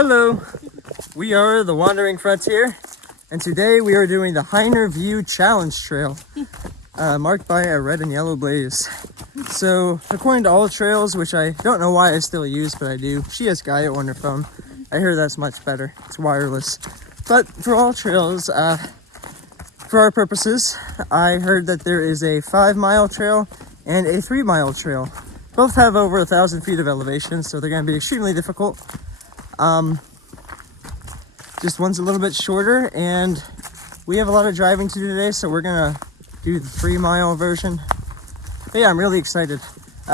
Hello, we are the Wandering Frontier, and today we are doing the Hyner View Challenge Trail, marked by a red and yellow blaze. So, according to all trails, which I don't know why I still use, but I do, she has Gaia on her phone. I hear that's much better. It's wireless. But for all trails, for our purposes, I heard that there is a 5-mile trail and a 3-mile trail. Both have over 1,000 feet of elevation, so they're going to be extremely difficult. Just one's a little bit shorter, and we have a lot of driving to do today, so we're gonna do the 3-mile version. But yeah, I'm really excited.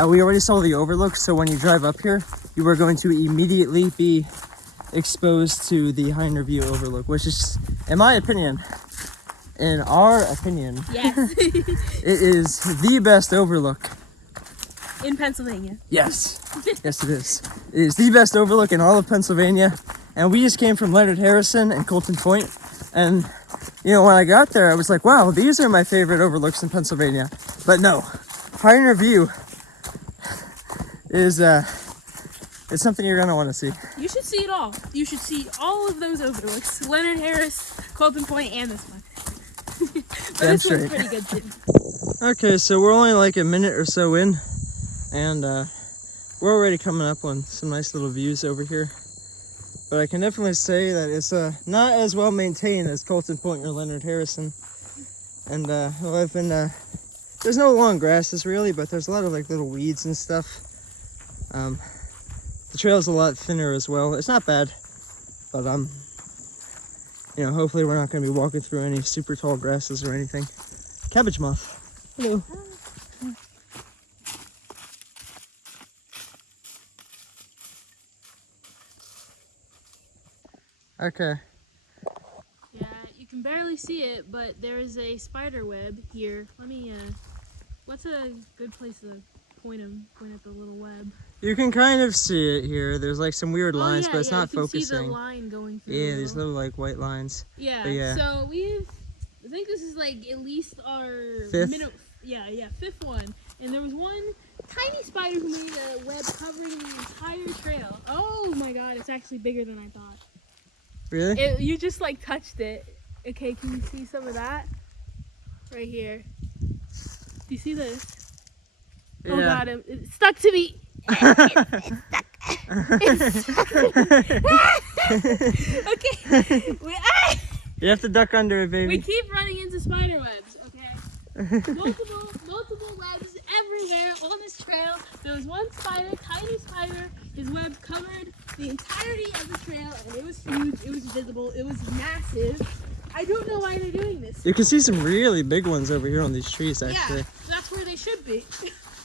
We already saw the overlook, so when you drive up here, you are going to immediately be exposed to the Hyner View overlook, which is, in my opinion, in our opinion, yes. it is the best overlook. In Pennsylvania. Yes. Yes, it is. It is the best overlook in all of Pennsylvania. And we just came from Leonard Harrison and Colton Point. And, you know, when I got there, I was like, wow, these are my favorite overlooks in Pennsylvania. But no, Hyner View is it's something you're going to want to see. You should see it all. You should see all of those overlooks. Leonard Harris, Colton Point, and this one. But this one's pretty good too. Okay, so we're only like a minute or so in. And we're already coming up on some nice little views over here. But I can definitely say that it's not as well maintained as Colton Point or Leonard Harrison. And well, I've been, there's no long grasses really, but there's a lot of like little weeds and stuff. The trail's a lot thinner as well. It's not bad, but you know, hopefully we're not going to be walking through any super tall grasses or anything. Cabbage moth. Hello. Okay. Yeah, you can barely see it, but there is a spider web here. Let me, what's a good place to point at the little web? You can kind of see it here. There's like some weird lines, yeah, but it's not you can focusing. See the line going through. Yeah, these little like white lines. Yeah, but yeah. So I think this is like at least our fifth one. And there was one tiny spider who made a web covering the entire trail. Oh my god, it's actually bigger than I thought. Really? You just like touched it. Okay, can you see some of that? Right here. Do you see this? Yeah. Oh god, it stuck to me. It's stuck. Okay. You have to duck under it, baby. We keep running into spider webs, okay? multiple webs everywhere on this trail. There was one spider, tiny spider. His web covered the entirety of the trail, and it was huge, it was visible, it was massive. I don't know why they're doing this. You can see some really big ones over here on these trees, actually. Yeah, that's where they should be.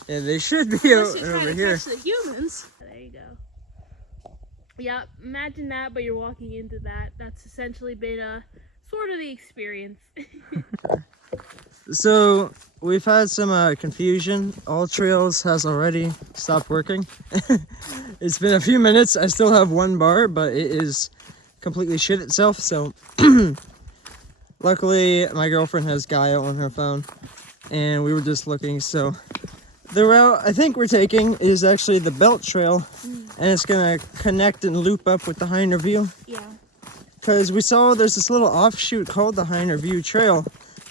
Yeah, they should be over here. Catch the humans. There you go. Yeah, imagine that, but you're walking into that. That's essentially been sort of the experience. So we've had some confusion. All Trails has already stopped working. It's been a few minutes. I still have one bar, but it is completely shit itself. So luckily my girlfriend has Gaia on her phone, and we were just looking. So the route I think we're taking is actually the Belt Trail, and it's gonna connect and loop up with the Hyner View. Yeah. Because we saw there's this little offshoot called the Hyner View Trail,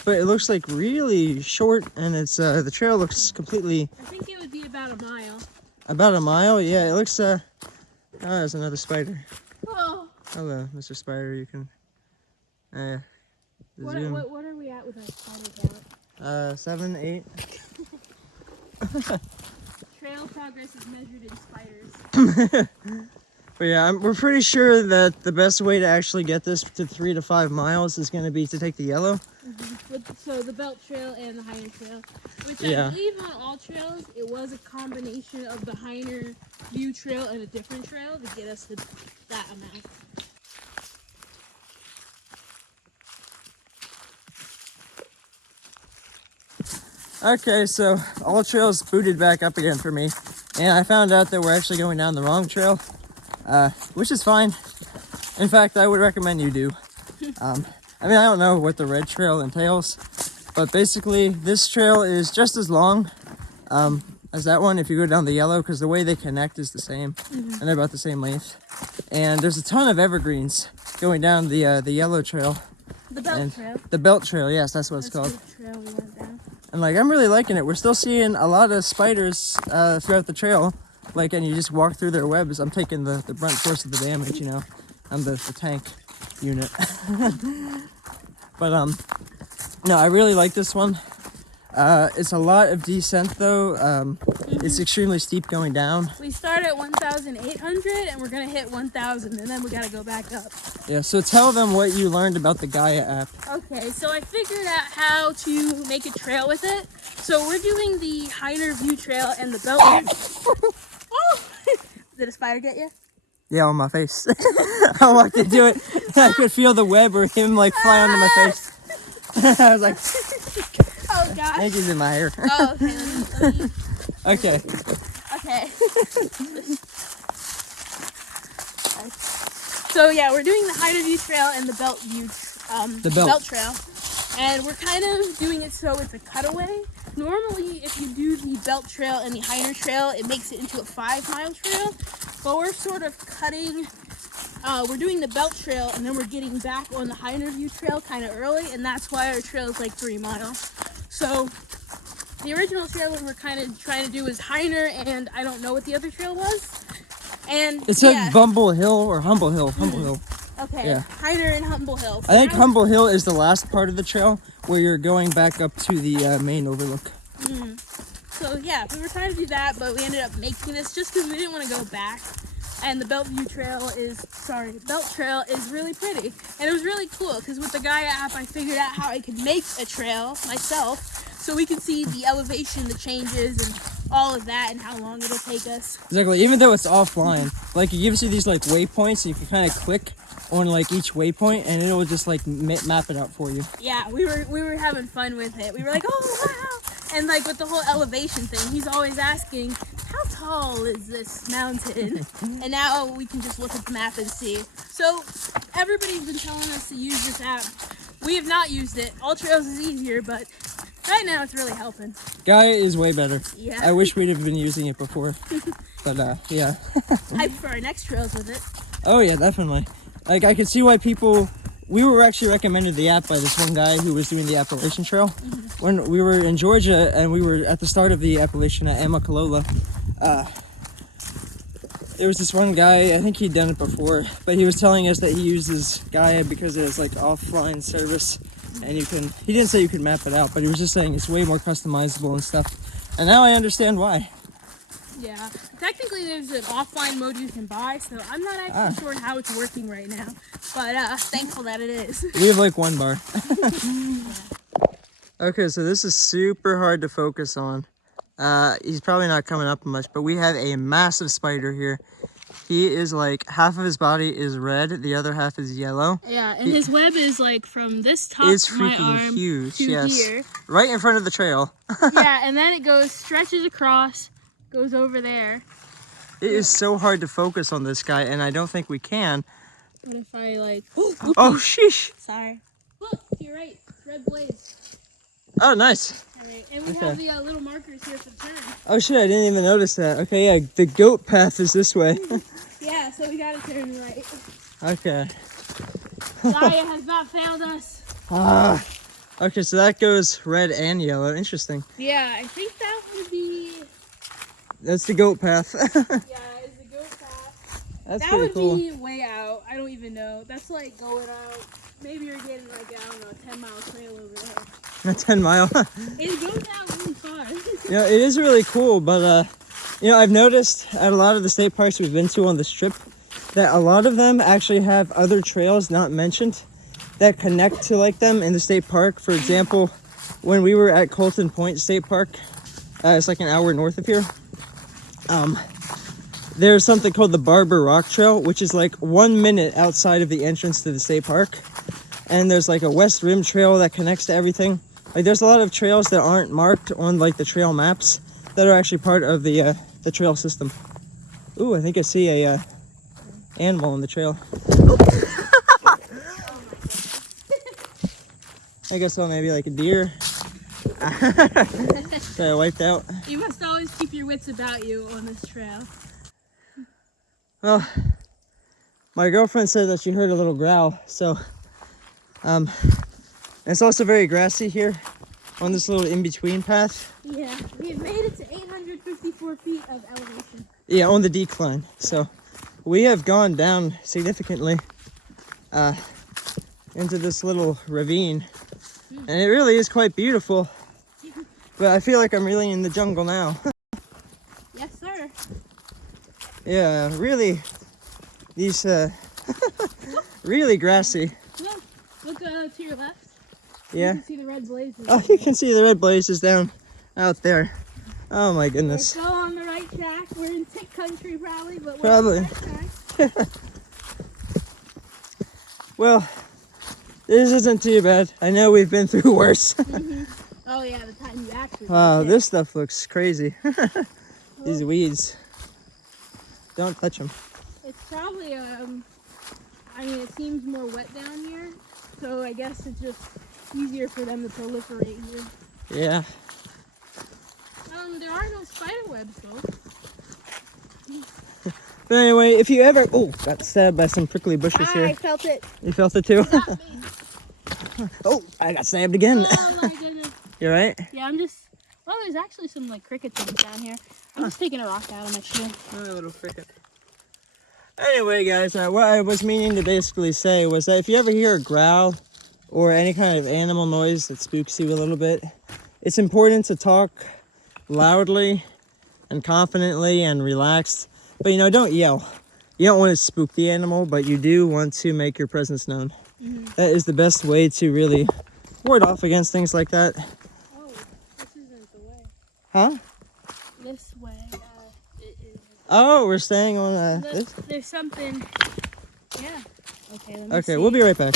but it looks like really short, and it's the trail looks completely. I think it would be about a mile. About a mile, yeah. It looks. Oh, there's another spider. Oh. Hello, Mr. Spider. You can. What are we at with our spider count? 7, 8. Trail progress is measured in spiders. But yeah, we're pretty sure that the best way to actually get this to 3 to 5 miles is going to be to take the yellow. Mm-hmm. So the Belt Trail and the Hyner Trail, which Yeah. I believe on all trails, it was a combination of the Hyner View Trail and a different trail to get us to that amount. Okay, so all trails booted back up again for me, and I found out that we're actually going down the wrong trail, which is fine. In fact, I would recommend you do. I mean, I don't know what the red trail entails, but basically this trail is just as long as that one if you go down the yellow, because the way they connect is the same, and they're about the same length. and there's a ton of evergreens going down the yellow trail. The belt trail. The belt trail, yes, that's what it's called. The trail we went down. And like, I'm really liking it. We're still seeing a lot of spiders throughout the trail. Like, and you just walk through their webs. I'm taking the brunt force of the damage, you know. I'm the tank unit. But no, I really like this one. It's a lot of descent though. It's extremely steep going down. We start at 1,800 and we're gonna hit 1,000 and then we gotta go back up. Yeah, so tell them what you learned about the Gaia app. Okay, so I figured out how to make a trail with it. So we're doing the Hyner View Trail and the belt. Oh! Did a spider get you? Yeah, on my face. I walked into it. I could feel the web or him like fly onto my face. I was like, oh gosh. I think he's in my hair. Oh, okay. Let me... Okay. Okay. So yeah, we're doing the Hyner View Trail and the belt trail, and we're kind of doing it so it's a cutaway. Normally, if you do the belt trail and the Hyner trail, it makes it into a 5-mile trail, but we're sort of cutting. We're doing the belt trail and then we're getting back on the Hyner View Trail kind of early, and that's why our trail is like 3 miles. So the original trail we were kind of trying to do was Hyner, and I don't know what the other trail was. And it's like Bumble Hill or Humble Hill. Humble Hill. Okay. Yeah. Hyner and Humble Hill. So I think Humble Hill is the last part of the trail where you're going back up to the main overlook. So yeah, we were trying to do that, but we ended up making this just because we didn't want to go back. And the belt trail is really pretty, and it was really cool because with the Gaia app I figured out how I could make a trail myself so we could see the elevation, the changes, and all of that, and how long it'll take us. Exactly. Even though it's offline, like, it gives you these like waypoints, and you can kind of click on like each waypoint and it'll just like map it out for you. Yeah, we were having fun with it. We were like, oh wow. And like with the whole elevation thing, he's always asking, how tall is this mountain? And now we can just look at the map and see. So everybody's been telling us to use this app. We have not used it. All Trails is easier, but right now it's really helping. Gaia is way better. Yeah. I wish we'd have been using it before. But yeah. I prefer our next trails with it. Oh yeah, definitely. Like, I could see why we were actually recommended the app by this one guy who was doing the Appalachian Trail. When we were in Georgia and we were at the start of the Appalachian at Amicalola, there was this one guy, I think he'd done it before, but he was telling us that he uses Gaia because it is like offline service, and he didn't say you could map it out, but he was just saying it's way more customizable and stuff. And now I understand why. Yeah, technically there's an offline mode you can buy, so I'm not actually sure how it's working right now, but thankful that it is. We have like 1 bar. Okay, so this is super hard to focus on. He's probably not coming up much, but we have a massive spider here. He is like, half of his body is red, the other half is yellow. Yeah, and his web is like from this top it's of my freaking arm huge, to yes. here. Right in front of the trail. Yeah, and then it stretches across, goes over there. It is so hard to focus on this guy, and I don't think we can. What if I like... Oh, sheesh. Sorry. Look, to your right, red blades. Oh, nice. All right, and we have the little markers here for the turn. Oh shit, I didn't even notice that. Okay, yeah, the goat path is this way. Yeah, so we gotta turn right. Okay. Gaia has not failed us. Okay, so that goes red and yellow. Interesting. Yeah, I think that would be... That's the goat path. Yeah, it's the goat path. That's that pretty would cool. be way out. I don't even know. That's like going out. Maybe you're getting like, I don't know, a 10-mile trail over there. A 10 mile. It goes out really far. Yeah, it is really cool, but you know, I've noticed at a lot of the state parks we've been to on this trip that a lot of them actually have other trails not mentioned that connect to like them in the state park. For example, when we were at Colton Point State Park, it's like an hour north of here. There's something called the Barber Rock Trail, which is like 1 minute outside of the entrance to the state park. And there's like a West Rim Trail that connects to everything. Like, there's a lot of trails that aren't marked on like the trail maps that are actually part of the trail system. Ooh, I think I see a animal on the trail. I guess so, maybe like a deer. So I wiped out. You must always keep your wits about you on this trail. Well, My girlfriend said that she heard a little growl. So, it's also very grassy here on this little in-between path. Yeah, we've made it to 854 feet of elevation. Yeah, on the decline. So, we have gone down significantly into this little ravine. And it really is quite beautiful. But I feel like I'm really in the jungle now. Yes, sir. Yeah, really, these, really grassy. Look to your left. Yeah. You can see the red blazes. Oh, you can see the red blazes down out there. Oh my goodness. We're still on the right track. We're in tick country probably, but we're Probably. on the right track. Well, this isn't too bad. I know we've been through worse. Oh yeah, the time you actually. Wow, this stuff looks crazy. These weeds. Don't touch them. It's probably I mean, it seems more wet down here, so I guess it's just easier for them to proliferate here. Yeah. There are no spider webs though. But anyway, if you ever got stabbed by some prickly bushes here. I felt it. You felt it too? Got me. Oh, I got stabbed again. Oh my goodness. You right? Yeah, I'm just. Well, there's actually some like cricket things down here. I'm just taking a rock out of my shoe. Oh, a little cricket. Anyway, guys, what I was meaning to basically say was that if you ever hear a growl or any kind of animal noise that spooks you a little bit, it's important to talk loudly and confidently and relaxed. But, you know, don't yell. You don't want to spook the animal, but you do want to make your presence known. That is the best way to really ward off against things like that. Oh, this isn't the way. Huh? This way. It is. Oh, we're staying on this? There's something. Yeah. Okay. Let me Okay, see. we'll be right back.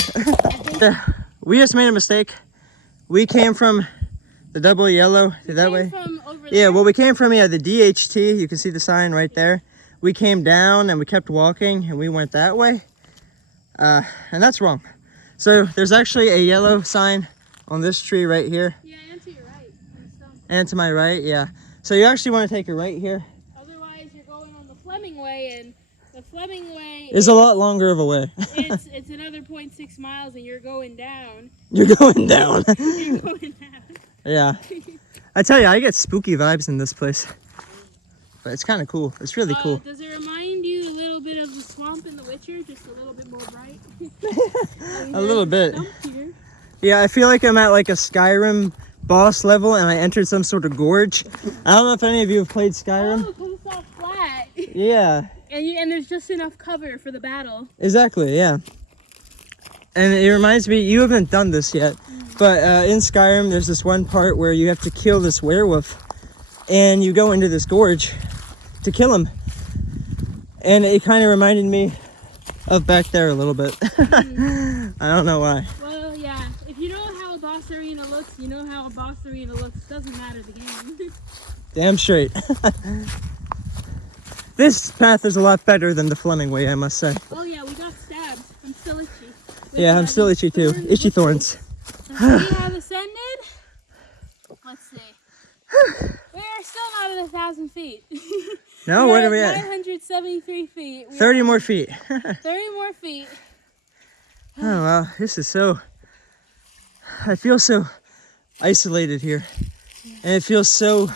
We just made a mistake. We came from the double yellow that way. From over Yeah, there? well, we came from the DHT. You can see the sign right there. We came down and we kept walking and we went that way. And that's wrong. So there's actually a yellow sign on this tree right here. Yeah, and to your right. And to my right, yeah. So you actually want to take a right here. Otherwise, you're going on the Fleming Way, and the Fleming Way Is a lot longer of a way. it's another 0.6 miles, and you're going down. You're going down. You're going down. Yeah. I tell you, I get spooky vibes in this place. But it's kind of cool. It's really cool. Does it remind you a little bit of the swamp in The Witcher? Just a little bit more bright? A little bit. Here. Yeah, I feel like I'm at like a Skyrim boss level and I entered some sort of gorge. I don't know if any of you have played Skyrim. Oh, because it's all flat. Yeah. And there's just enough cover for the battle. Exactly, yeah. And it reminds me, you haven't done this yet, but in Skyrim there's this one part where you have to kill this werewolf and you go into this gorge to kill him. And it kind of reminded me of back there a little bit. I don't know why. Well, yeah. If you know how a boss arena looks, you know how a boss arena looks. Doesn't matter the game. Damn straight. This path is a lot better than the Fleming Way, I must say. Oh yeah, we got stabbed. I'm still itchy. Yeah, I'm still itchy too. Itchy thorns. We have ascended. Let's see. We are still not at 1,000 feet. No, what are we at? 973 feet. 30 more feet. 30 more feet. Oh wow, this is so. I feel so isolated here, and it feels so.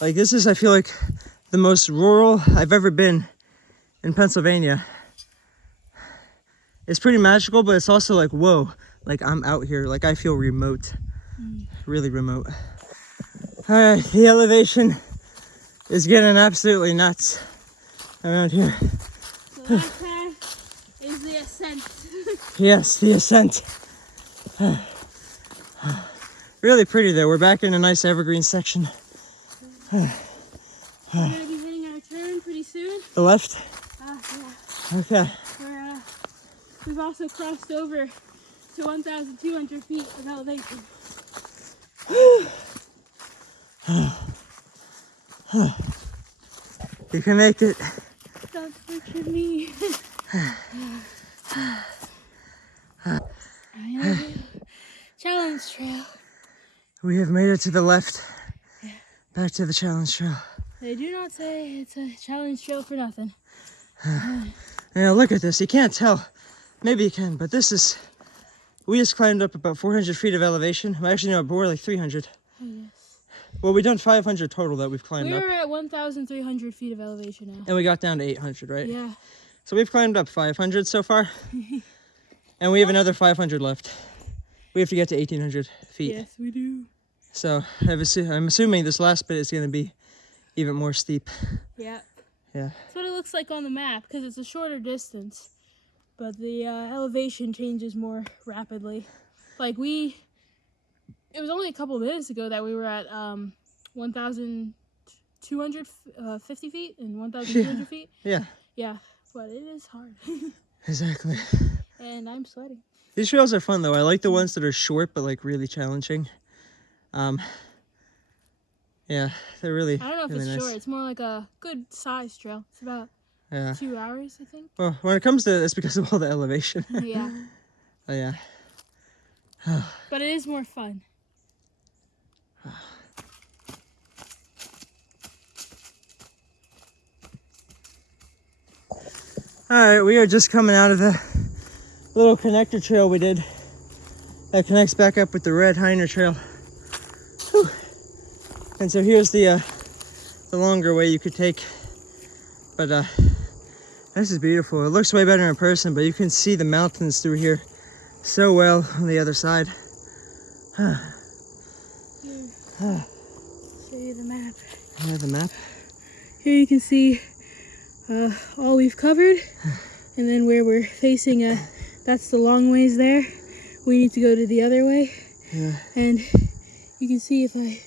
Like this is, I feel like, the most rural I've ever been in Pennsylvania. It's pretty magical, but it's also like, whoa, like I'm out here, like I feel remote, really remote. All right, the elevation is getting absolutely nuts around here. So that path is the ascent. Yes, the ascent. Really pretty though. We're back in a nice evergreen section. We're gonna be hitting our turn pretty soon. The left? Yeah. Okay. We've also crossed over to 1,200 feet of elevation. You can make it. Don't torture me. Hyner View Challenge Trail. We have made it to the left. Back to the challenge trail. They do not say it's a challenge trail for nothing. Yeah, look at this. You can't tell. Maybe you can, but this is... We just climbed up about 400 feet of elevation. Well, actually, no, we're like 300. Oh, yes. Well, we've done 500 total that we've climbed up. We're at 1,300 feet of elevation now. And we got down to 800, right? Yeah. So we've climbed up 500 so far. And we have another 500 left. We have to get to 1,800 feet. Yes, we do. So I'm assuming this last bit is going to be even more steep. Yeah. Yeah. That's what it looks like on the map, because it's a shorter distance. But the elevation changes more rapidly. Like it was only a couple of minutes ago that we were at 1,250 feet and 1,200 feet. Yeah. Yeah, but it is hard. Exactly. And I'm sweating. These trails are fun though. I like the ones that are short but like really challenging. Yeah, they're really. I don't know if really it's nice. short. It's more like a good size trail. It's about 2 hours, I think. Well, when it comes to it's because of all the elevation. Yeah. Oh yeah. But it is more fun. Alright, we are just coming out of the little connector trail we did that connects back up with the red Hyner trail. Whew. And so here's the longer way you could take. But this is beautiful. It looks way better in person, but you can see the mountains through here so well on the other side. Here. Show you the map. Yeah, the map. Here you can see all we've covered, and then where we're facing, that's the long ways there. We need to go to the other way. Yeah. And you can see if I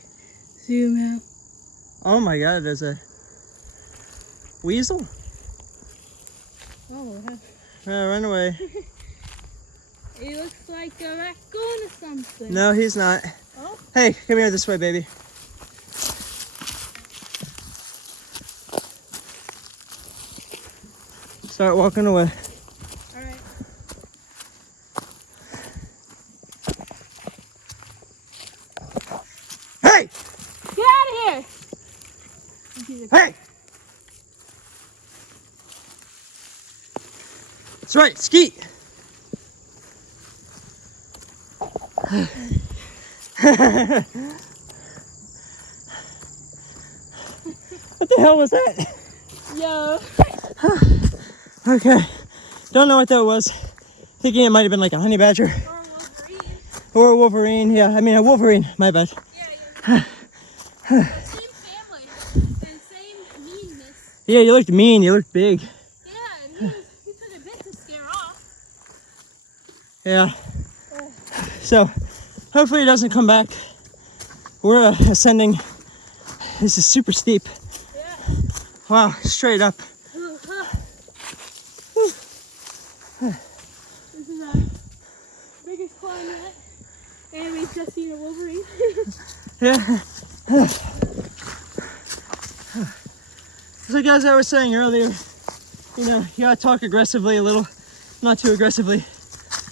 zoom out. Oh my god, there's a weasel? Oh, Run away. he looks like a raccoon or something. No, he's not. Oh? Hey, come here this way, baby. Start walking away. Alright. Hey! Get out of here! Hey! That's right, skeet! What the hell was that? Yo. Okay, don't know what that was. Thinking it might have been like a honey badger. Or Wolverine. Or a Wolverine, yeah. I mean a Wolverine, my bad. Yeah, same family and same meanness. Yeah, you looked mean, you looked big. Yeah, and he took a bit to scare off. Yeah. So, hopefully it doesn't come back. We're ascending. This is super steep. Yeah. Wow, straight up. This is our biggest climb yet. And we've just seen a Wolverine. Yeah. So guys, I was saying earlier, you know, you gotta talk aggressively a little, not too aggressively,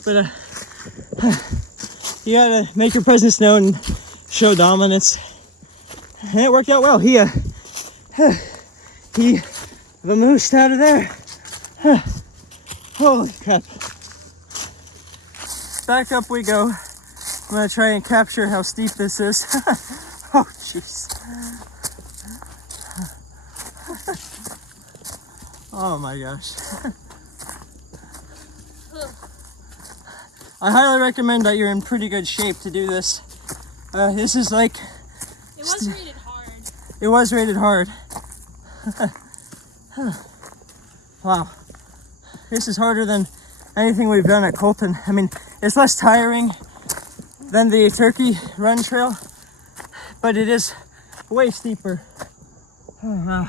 but you gotta make your presence known and show dominance. And it worked out well. He vamoosed out of there. Holy crap. Back up we go. I'm gonna try and capture how steep this is. Oh jeez. Oh my gosh. I highly recommend that you're in pretty good shape to do this. This is like... It was rated hard. It was rated hard. Wow. This is harder than anything we've done at Colton. I mean, it's less tiring than the Turkey Run Trail, but it is way steeper. Oh, wow.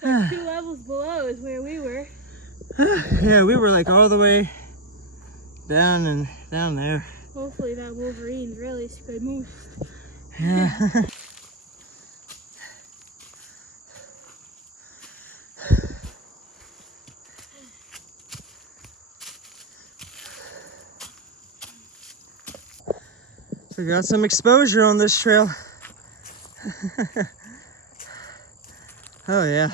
2 levels below is where we were. Yeah, we were like all the way down and down there. Hopefully that Wolverine's really smooth. Yeah. We got some exposure on this trail. Oh yeah.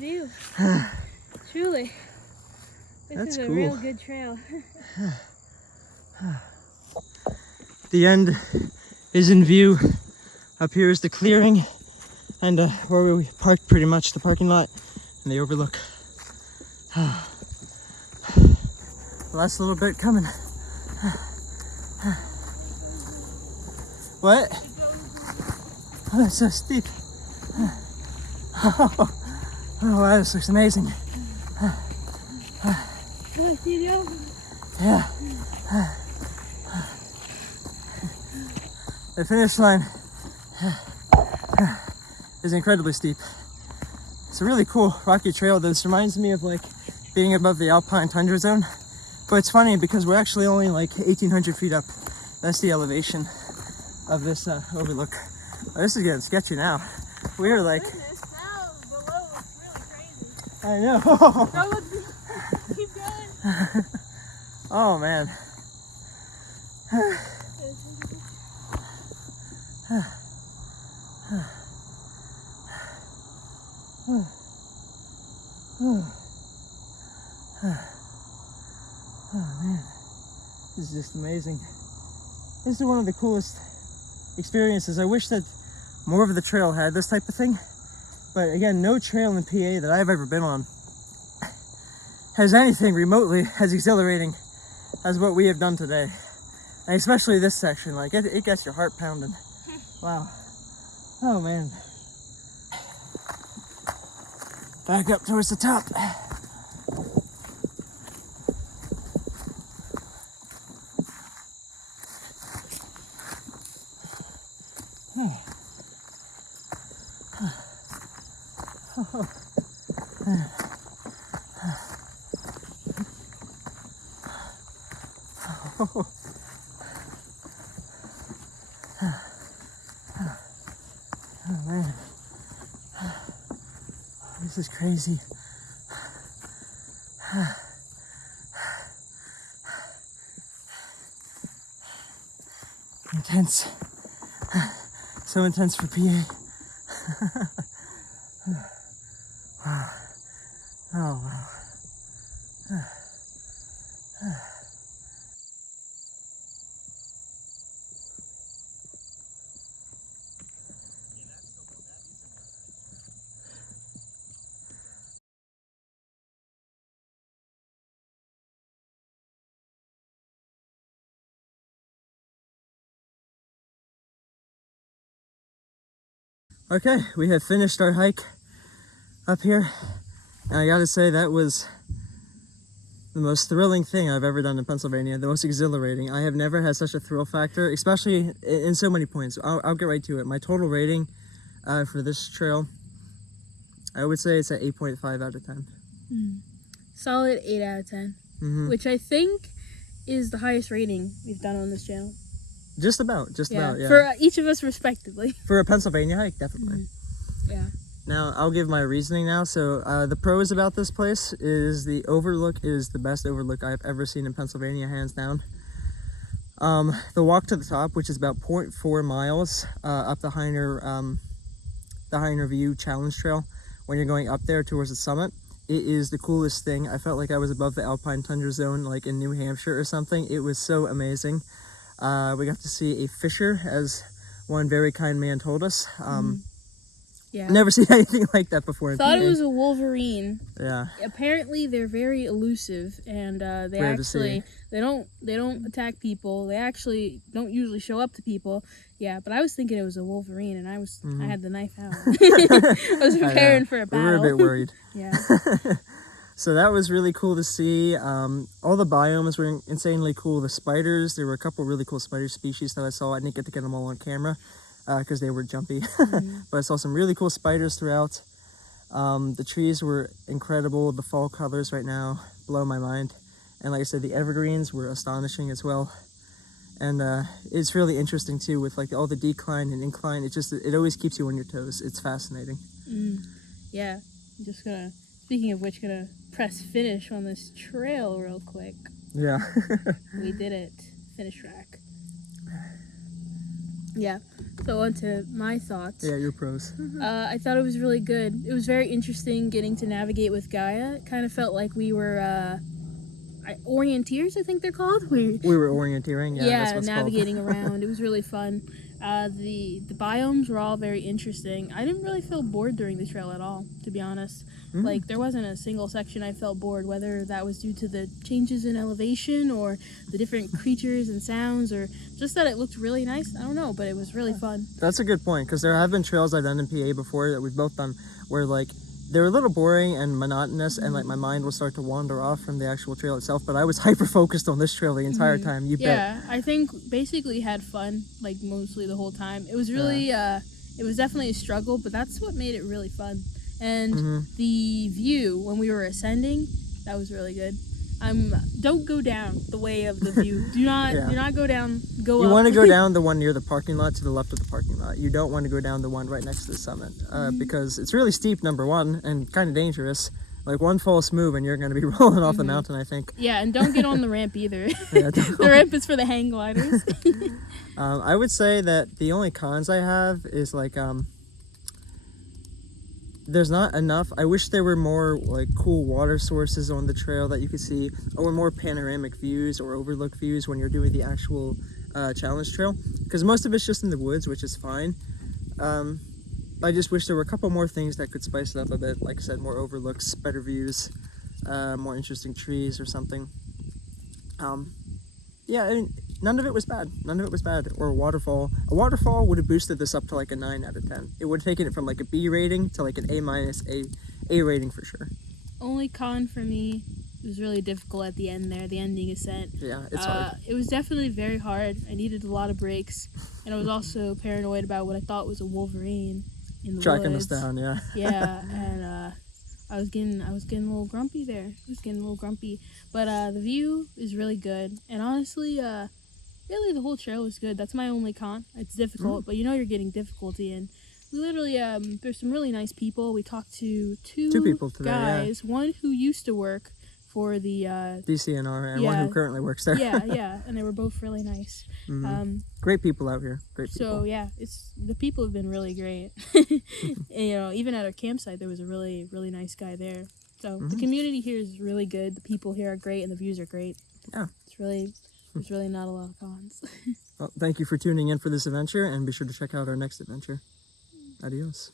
view. Truly. This That's is a cool. real good trail. The end is in view. Up here is the clearing, and where we parked, pretty much the parking lot, and the overlook. Last little bit coming. What? Oh, that's so steep. Oh, wow, this looks amazing. Can I see you? Yeah. The finish line is incredibly steep. It's a really cool rocky trail. This reminds me of like being above the alpine tundra zone. But it's funny because we're actually only like 1,800 feet up. That's the elevation of this overlook. Oh, this is getting sketchy now. We are like... Goodness, now below looks really crazy. I know. Go, let's keep going. Oh man. Oh man, this is just amazing. This is one of the coolest experiences. I wish that more of the trail had this type of thing. But again, no trail in PA that I've ever been on has anything remotely as exhilarating as what we have done today. And especially this section, like it gets your heart pounding. Wow. Oh man. Back up towards the top. Oh man, this is crazy. Intense. So intense for PA. Wow. Oh wow. Okay, we have finished our hike up here. And I gotta say, that was the most thrilling thing I've ever done in Pennsylvania, the most exhilarating. I have never had such a thrill factor, especially in so many points. I'll get right to it. My total rating for this trail, I would say it's an 8.5 out of 10. Solid 8 out of 10, which I think is the highest rating we've done on this channel. Just about, yeah. For each of us respectively. For a Pennsylvania hike, definitely. Yeah. Now, I'll give my reasoning now. So, the pros about this place is the overlook is the best overlook I've ever seen in Pennsylvania, hands down. The walk to the top, which is about 0.4 miles up the Hyner View Challenge Trail, when you're going up there towards the summit, it is the coolest thing. I felt like I was above the alpine tundra zone, like in New Hampshire or something. It was so amazing. We got to see a fisher, as one very kind man told us. Yeah. Never seen anything like that before. Thought it was a Wolverine. Yeah. Apparently, they're very elusive, and they Rare actually they don't attack people. They actually don't usually show up to people. Yeah, but I was thinking it was a Wolverine, and I had the knife out. I was preparing for a battle. We were a bit worried. Yeah. So that was really cool to see. All the biomes were insanely cool. The spiders, there were a couple really cool spider species that I saw. I didn't get to get them all on camera because they were jumpy. But I saw some really cool spiders throughout. The trees were incredible. The fall colors right now blow my mind. And like I said, the evergreens were astonishing as well. And it's really interesting too with like all the decline and incline. It always keeps you on your toes. It's fascinating. Yeah, just gonna, speaking of which, gonna press finish on this trail real quick. Yeah. We did it. Finish track. Yeah. So on to my thoughts. Yeah, your pros. I thought it was really good. It was very interesting getting to navigate with Gaia. It kind of felt like we were orienteers, I think they're called. We were orienteering, yeah, that's what's navigating called. around. It was really fun. The biomes were all very interesting. I didn't really feel bored during the trail at all, to be honest. Like, there wasn't a single section I felt bored, whether that was due to the changes in elevation or the different creatures and sounds, or just that it looked really nice. I don't know, but it was really fun. That's a good point, because there have been trails I've done in PA before that we've both done where, like, they're a little boring and monotonous, and like my mind will start to wander off from the actual trail itself, but I was hyper focused on this trail the entire time. You bet. Yeah, I think basically had fun, like, mostly the whole time. It was really it was definitely a struggle, but that's what made it really fun. And the view when we were ascending, that was really good. Don't go down the way of the view. Do not go down. Go You up. want to go down the one near the parking lot, to the left of the parking lot. You don't want to go down the one right next to the summit, because it's really steep, number one, and kind of dangerous. Like, one false move and you're going to be rolling off the mountain, I think. Yeah, and don't get on the ramp either. Yeah, The ramp is for the hang gliders. I would say that the only cons I have is, like, there's not enough. I wish there were more, like, cool water sources on the trail that you could see, or more panoramic views or overlook views when you're doing the actual challenge trail, because most of it's just in the woods, which is fine. I just wish there were a couple more things that could spice it up a bit. Like I said, more overlooks, better views, more interesting trees or something. Yeah, I mean, none of it was bad. None of it was bad. Or a waterfall. A waterfall would have boosted this up to like a 9 out of 10. It would have taken it from like a B rating to like an A minus, A rating for sure. Only con for me, it was really difficult at the end there, the ending ascent. Yeah, it's hard. It was definitely very hard. I needed a lot of breaks, and I was also paranoid about what I thought was a Wolverine in the Tracking woods. us down, yeah. Yeah, and I was getting a little grumpy there. I was getting a little grumpy, but the view is really good, and honestly, really the whole trail is good. That's my only con. It's difficult, but you know you're getting difficulty, and we literally there's some really nice people. We talked to two people today, guys, one who used to work for the DCNR, and one who currently works there. yeah, and they were both really nice. Great people out here. Great people. So yeah, the people have been really great. And, you know, even at our campsite, there was a really, really nice guy there. So the community here is really good. The people here are great, and the views are great. Yeah. There's really not a lot of cons. Well, thank you for tuning in for this adventure, and be sure to check out our next adventure. Adios.